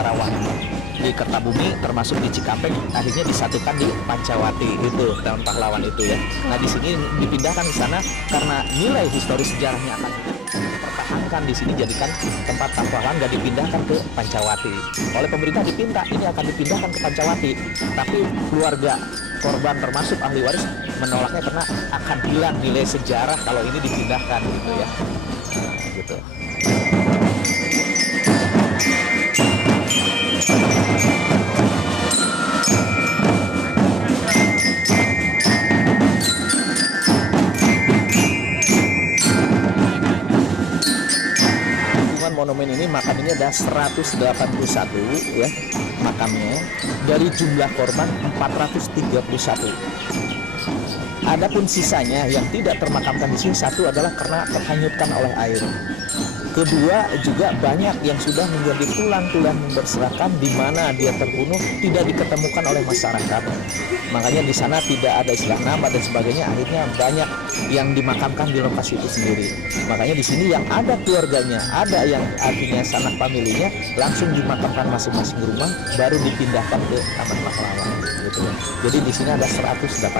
Karawang, di Kertabumi, termasuk di Cikampek, akhirnya disatukan di Pancawati itu tahun pahlawan itu ya. Nah di sini dipindahkan ke sana karena nilai historis sejarahnya akan dipertahankan di sini, jadikan tempat pahlawan, dan dipindahkan ke Pancawati. Oleh pemerintah dipinta ini akan dipindahkan ke Pancawati, tapi keluarga korban termasuk ahli waris menolaknya karena akan hilang nilai sejarah kalau ini dipindahkan gitu ya. Nah, gitu. Monumen ini makamnya ada 181 ya makamnya, dari jumlah korban 431. Adapun sisanya yang tidak termakamkan di sini, satu adalah karena terhanyutkan oleh air. Kedua, juga banyak yang sudah menjadi tulang-tulang berserakan di mana dia terbunuh tidak diketemukan oleh masyarakat. Makanya di sana tidak ada istilah nama dan sebagainya. Akhirnya banyak yang dimakamkan di lokasi itu sendiri. Makanya di sini yang ada keluarganya, ada yang artinya sanak familinya, langsung dimakamkan masing-masing rumah, baru dipindahkan ke Taman Pahlawan. Gitu. Jadi di sini ada 181.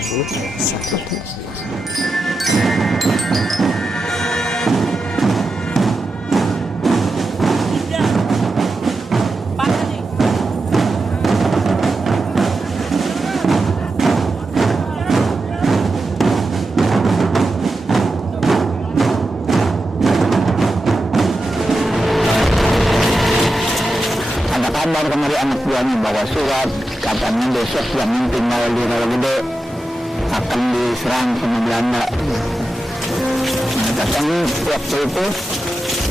Kabar kemari anak buahnya bawa surat, katanya besok yang tinggal di Rawagede akan diserang sama Belanda. Nah, katanya waktu itu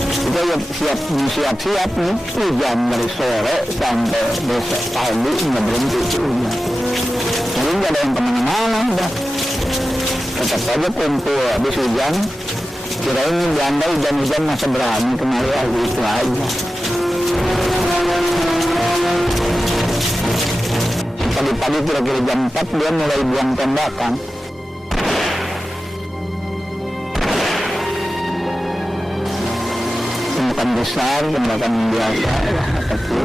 kita siap-siap nih, hujan dari sore sampai besok pagi nggak berhenti hujan. Jadi nggak ada yang kemana-mana udah. Tetap aja kumpul habis hujan. Kirain Belanda hujan-hujan masa berani kemari gitu aja. Pagi-pagi kira-kira jam 4 dia mulai buang tembakan. Tembakan besar, tembakan biasa, kecil.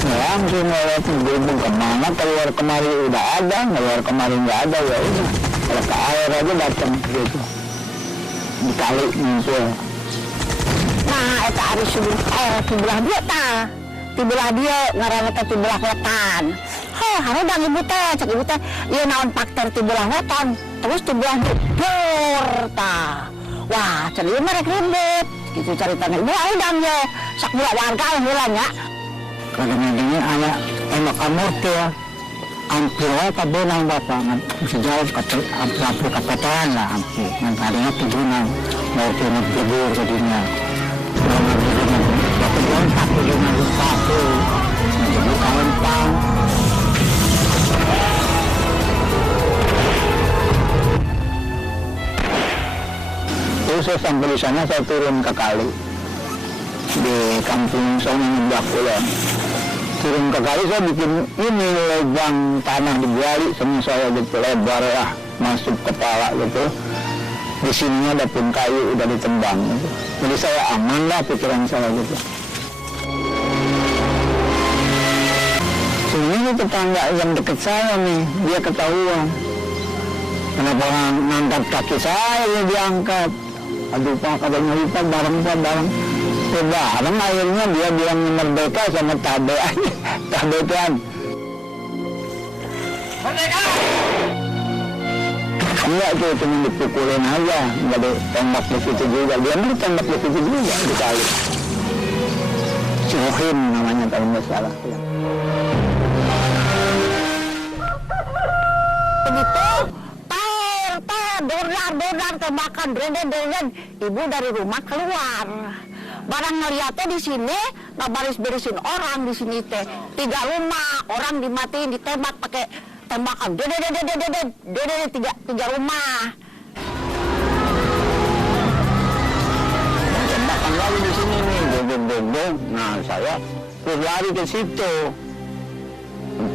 Langsung lewat gubung kemana, keluar kemari udah ada, keluar kemari nggak ada, ya udah. Kalau ke air aja datang gitu. Di kali ngumpul. Nah, itu hari sebelah dia tah. Tibelah dia ngaranna teh tibelah wetan. Harudang ibu teh, cek ibu teh, ieu naon faktor tibelah wetan, terus tibelah dor tah. Wah, cek ieu mah rek ribet. Kitu caritana ibu harudang ye, sak budak warga heula nya. Kadang-kadang aya tembak amor teh hampir wae kabenang bapak ngan sejauh hampir kapetan lah hampir. Ngan kadang tujuan mau kena jebur ke dunia. Satu dengan satu menjadi kalempang. Terus saya sampai di sana, saya turun ke kali di kampung Songebak Kulon. Turun ke kali saya bikin ini lubang tanah digali sama saya gitu, lebar lah masuk kepala gitu. Di sininya ada pun kayu udah ditembang gitu. Jadi saya aman lah pikiran saya gitu. Ini tetangga yang dekat saya nih, dia ketahuan. Kenapa ngangkat kaki saya dia diangkat? Aduh pak, katanya lupa bareng. Bareng akhirnya dia bilang merdeka sama tabe aja. Tabe tuan. Merdeka! Enggak tuh, cuma dipukulin aja. Enggak ditembak di situ juga. Dia mau ditembak di situ juga, dikali. Suhim namanya kalau nggak salah. Ya. Begitu, dordar, tembakan, dren. Ibu dari rumah keluar. Barang ngeliatnya di sini, baris-barisin orang di sini teh. 3 rumah, orang dimatiin, ditembak pakai tembakan. Tiga rumah. Tembakan lagi di sini nih, dong. Nah saya terus lari ke situ.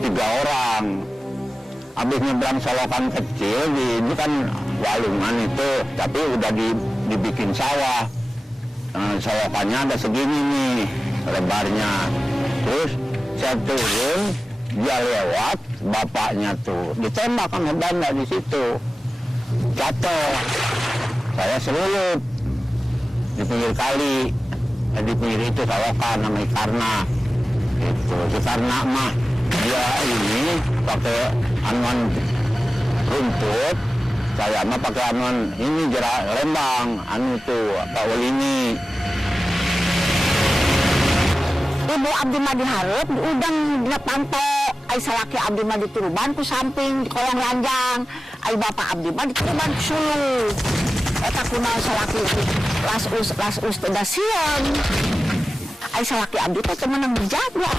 3 orang. Habis nyebrang solokan kecil, ini kan walungan itu, tapi udah dibikin sawah. Solokannya ada segini nih. lebarnya. Terus saya turun, dia lewat, bapaknya tuh ditembak sama Belanda di situ, jatuh. Saya selulut di pinggir kali, di pinggir itu Sawokan namanya Karna. Itu si Karna mah dia ini pakai anuan rumput, saya mah pakai anuan ini jerak Lembang, anu tuh apa Ulini. Ibu abdi mah dihareup di udang dina panto, ai salaki abdi mah dituruban ku samping di kolong ranjang, ai bapak abdi mah dituruban ku sulu. Eta kunaon salaki las us teh da sieun. Ai salaki abdi teh teu meunang berjaga.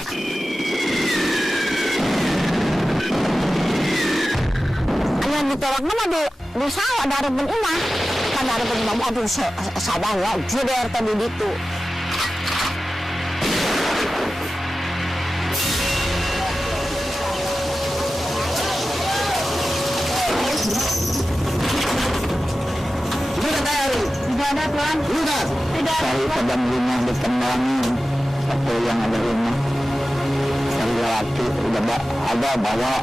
Aya ditolakna mah di sawah darebeun imah. Kan darebeun imah mah aduh sawah ya jeder teh di ditu. Tidak ada Tuan. Cari padang rumah ditembangin, atau yang ada rumah. Cari lelaki udah ada bawa,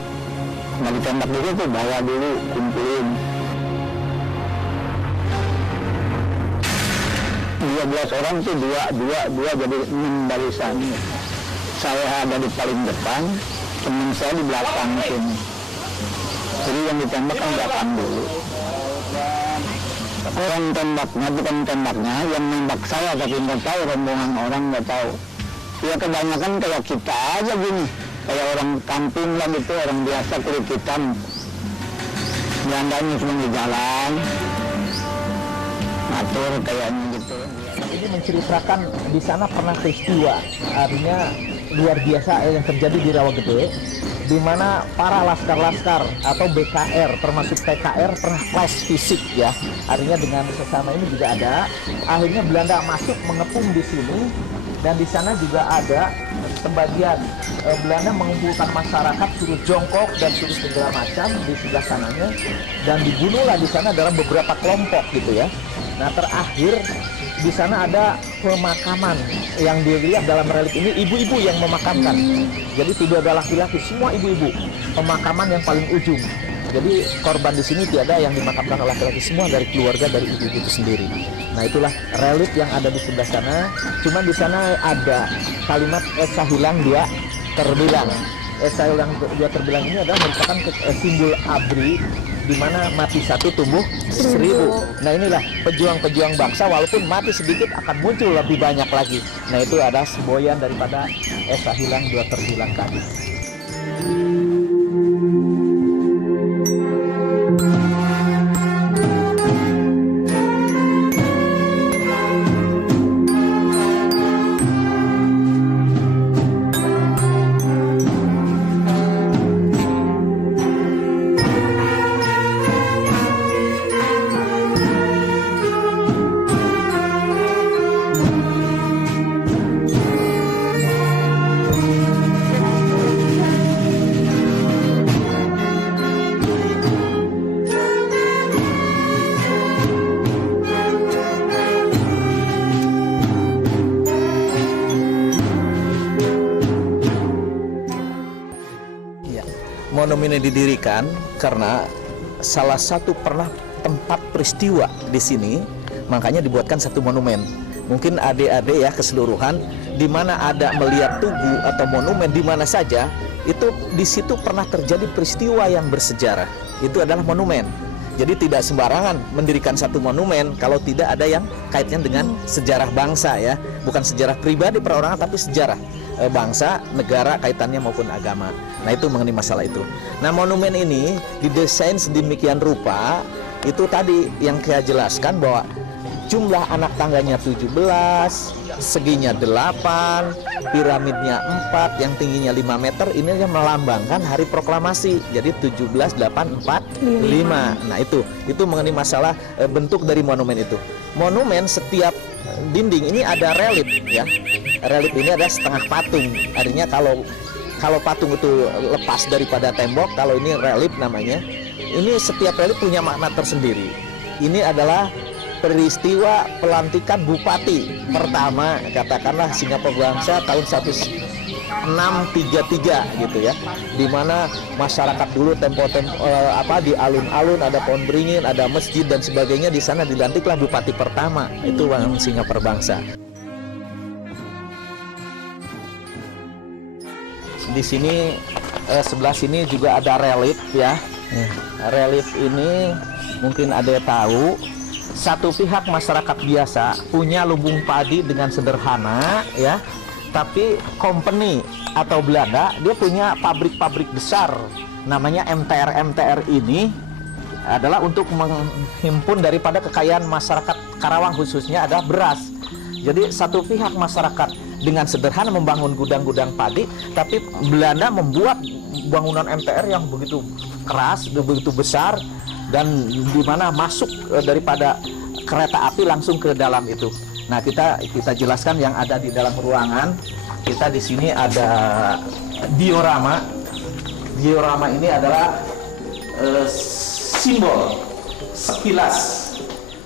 nggak ditembak dulu tuh bawa dulu kumpulin. 12 orang tuh dua jadi 6 barisan. Saya ada di paling depan, teman saya di belakang sini. Jadi yang ditembak kan belakang dulu. Orang tembaknya bukan tembaknya, yang nembak saya tapi nggak tahu rombongan orang nggak tahu. Ya kebanyakan kayak kita aja gini, kayak orang kampung lah gitu, orang biasa kulit hitam. Belandanya cuma di jalan, ngatur kayaknya gitu. Ini menceritakan di sana pernah peristiwa, artinya luar biasa yang terjadi di Rawagede, di mana para laskar-laskar atau BKR termasuk TKR pernah clash fisik ya. Artinya dengan sesama ini juga ada. Akhirnya Belanda masuk mengepung di sini dan di sana juga ada sebagian Belanda mengumpulkan masyarakat suruh jongkok dan suruh segala macam di sebelah sananya dan dibunuhlah di sana dalam beberapa kelompok gitu ya. Nah terakhir di sana ada pemakaman yang dilihat dalam relik ini ibu-ibu yang memakamkan. Jadi tidak ada laki-laki, semua ibu-ibu. Pemakaman yang paling ujung. Jadi korban di sini tiada yang dimakamkan oleh laki-laki, semua dari keluarga dari ibu-ibu itu sendiri. Nah itulah relik yang ada di sebelah sana. Cuma di sana ada kalimat esa hilang dia terbilang. Esa hilang dia terbilang ini adalah merupakan simbol ABRI, di mana mati satu tumbuh 1000. Nah inilah pejuang-pejuang bangsa, walaupun mati sedikit akan muncul lebih banyak lagi. Nah itu ada semboyan daripada esa hilang dua terbilang tadi. Monumen ini didirikan karena salah satu pernah tempat peristiwa di sini, makanya dibuatkan satu monumen. Mungkin adik-adik ya keseluruhan, di mana ada melihat tugu atau monumen di mana saja, itu di situ pernah terjadi peristiwa yang bersejarah. Itu adalah monumen. Jadi tidak sembarangan mendirikan satu monumen kalau tidak ada yang kaitnya dengan sejarah bangsa ya, bukan sejarah pribadi perorangan tapi sejarah bangsa, negara, kaitannya maupun agama. Nah itu mengenai masalah itu. Nah monumen ini didesain sedemikian rupa, itu tadi yang saya jelaskan bahwa jumlah anak tangganya 17, seginya 8, piramidnya 4, yang tingginya 5 meter, ini yang melambangkan hari proklamasi. Jadi 17, 8, 4, 5. Nah itu mengenai masalah bentuk dari monumen itu. Monumen setiap dinding ini ada relief ya. Relief ini ada setengah patung. Artinya kalau patung itu lepas daripada tembok, kalau ini relief namanya. Ini setiap relief punya makna tersendiri. Ini adalah peristiwa pelantikan bupati pertama, katakanlah Singapura Bangsa tahun 1633 gitu ya, di mana masyarakat dulu di alun-alun ada pohon beringin, ada masjid dan sebagainya. Di sana dilantiklah bupati pertama, itu orang Singapura Bangsa. Di sini sebelah sini juga ada relief ya. Relief ini mungkin ada yang tahu, satu pihak masyarakat biasa punya lumbung padi dengan sederhana ya, tapi company atau Belanda dia punya pabrik-pabrik besar namanya MTR ini adalah untuk menghimpun daripada kekayaan masyarakat Karawang, khususnya adalah beras. Jadi satu pihak masyarakat dengan sederhana membangun gudang-gudang padi, tapi Belanda membuat bangunan MTR yang begitu keras, begitu besar, dan di mana masuk daripada kereta api langsung ke dalam itu. Nah, kita jelaskan yang ada di dalam ruangan. Kita di sini ada diorama. Diorama ini adalah simbol sekilas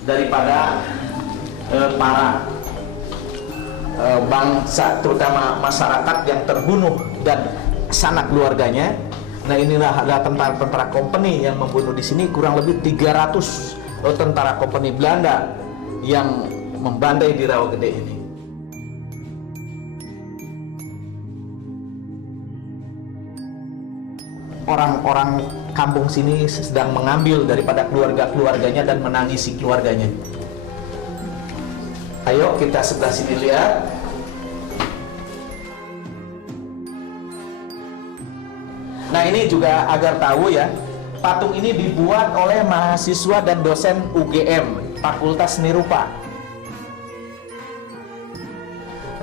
daripada para bangsa, terutama masyarakat yang terbunuh dan sanak keluarganya. Nah, inilah adalah tentara kompeni yang membunuh di sini, kurang lebih 300 tentara kompeni Belanda yang membandai di Rawagede ini. Orang-orang kampung sini sedang mengambil daripada keluarganya dan menangisi keluarganya. Ayo kita sebelah sini lihat. Nah, ini juga agar tahu ya, patung ini dibuat oleh mahasiswa dan dosen UGM, Fakultas Seni Rupa.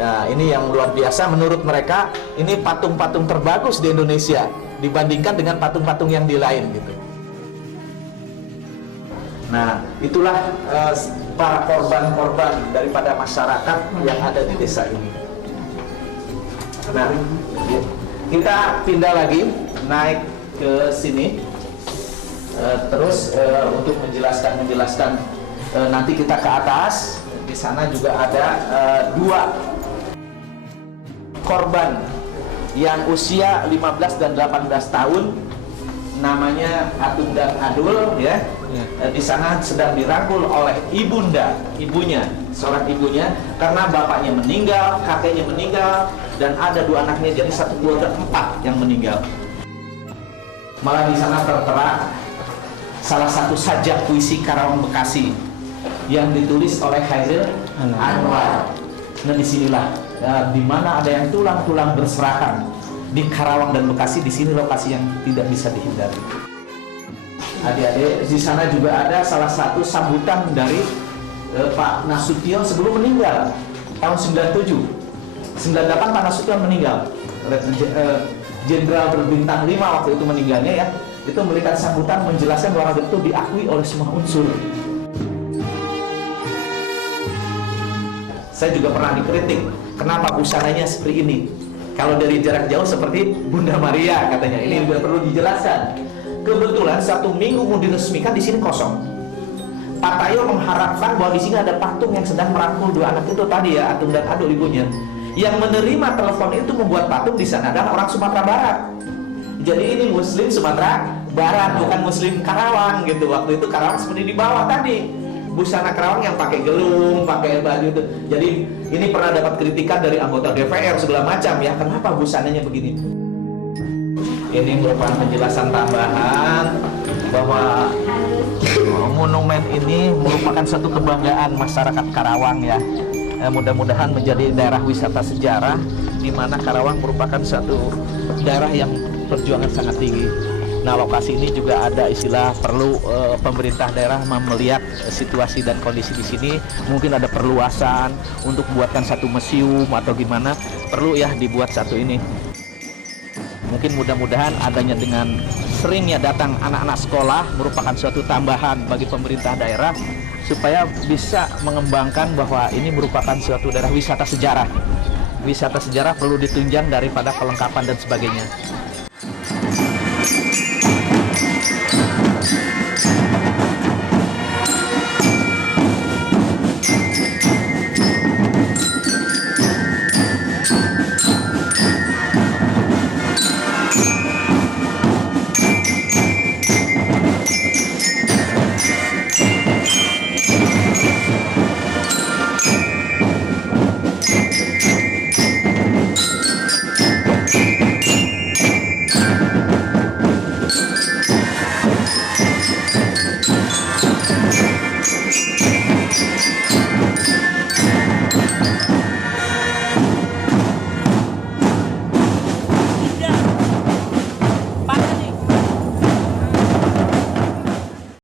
Nah, ini yang luar biasa menurut mereka, ini patung-patung terbagus di Indonesia dibandingkan dengan patung-patung yang di lain gitu. Nah, itulah para korban-korban daripada masyarakat yang ada di desa ini. Nah, kita pindah lagi, naik ke sini, terus untuk menjelaskan nanti kita ke atas. Di sana juga ada dua korban yang usia 15 dan 18 tahun, namanya Atung dan Adul ya. Di sana sedang dirangkul oleh ibunya, seorang ibunya, karena bapaknya meninggal, kakeknya meninggal, dan ada dua anaknya, jadi satu keluarga 4 yang meninggal. Malah di sana tertera salah satu sajak puisi Karawang Bekasi yang ditulis oleh Hairil Anwar. Nah, disinilah di mana ada yang tulang-tulang berserakan di Karawang dan Bekasi. Di sini lokasi yang tidak bisa dihindari. Adik-adik, di sana juga ada salah satu sambutan dari Pak Nasution sebelum meninggal tahun 97. 98 Pak Nasution meninggal. Jenderal berbintang 5 waktu itu meninggalnya ya. Itu memberikan sambutan menjelaskan bahwa itu diakui oleh semua unsur. Saya juga pernah dikritik, kenapa busananya seperti ini? Kalau dari jarak jauh seperti Bunda Maria katanya. Ini juga perlu dijelaskan. Kebetulan 1 minggu mau diresmikan di sini kosong. Pak Tayo mengharapkan bahwa di sini ada patung yang sedang merangkul dua anak itu tadi ya, Atung dan Adul ibunya. Yang menerima telepon itu membuat patung di sana adalah orang Sumatera Barat. Jadi ini Muslim Sumatera Barat, bukan Muslim Karawang gitu. Waktu itu Karawang seperti di bawah tadi. Busana Karawang yang pakai gelung, pakai baju itu. Jadi ini pernah dapat kritikan dari anggota DPR segala macam ya, kenapa busananya begini? Ini merupakan penjelasan tambahan bahwa monumen ini merupakan satu kebanggaan masyarakat Karawang ya. Mudah-mudahan menjadi daerah wisata sejarah di mana Karawang merupakan satu daerah yang perjuangan sangat tinggi. Nah, lokasi ini juga ada istilah perlu pemerintah daerah melihat situasi dan kondisi di sini. Mungkin ada perluasan untuk buatkan satu museum atau gimana, perlu ya dibuat satu ini. Mungkin mudah-mudahan adanya dengan seringnya datang anak-anak sekolah merupakan suatu tambahan bagi pemerintah daerah supaya bisa mengembangkan bahwa ini merupakan suatu daerah wisata sejarah. Wisata sejarah perlu ditunjang daripada kelengkapan dan sebagainya.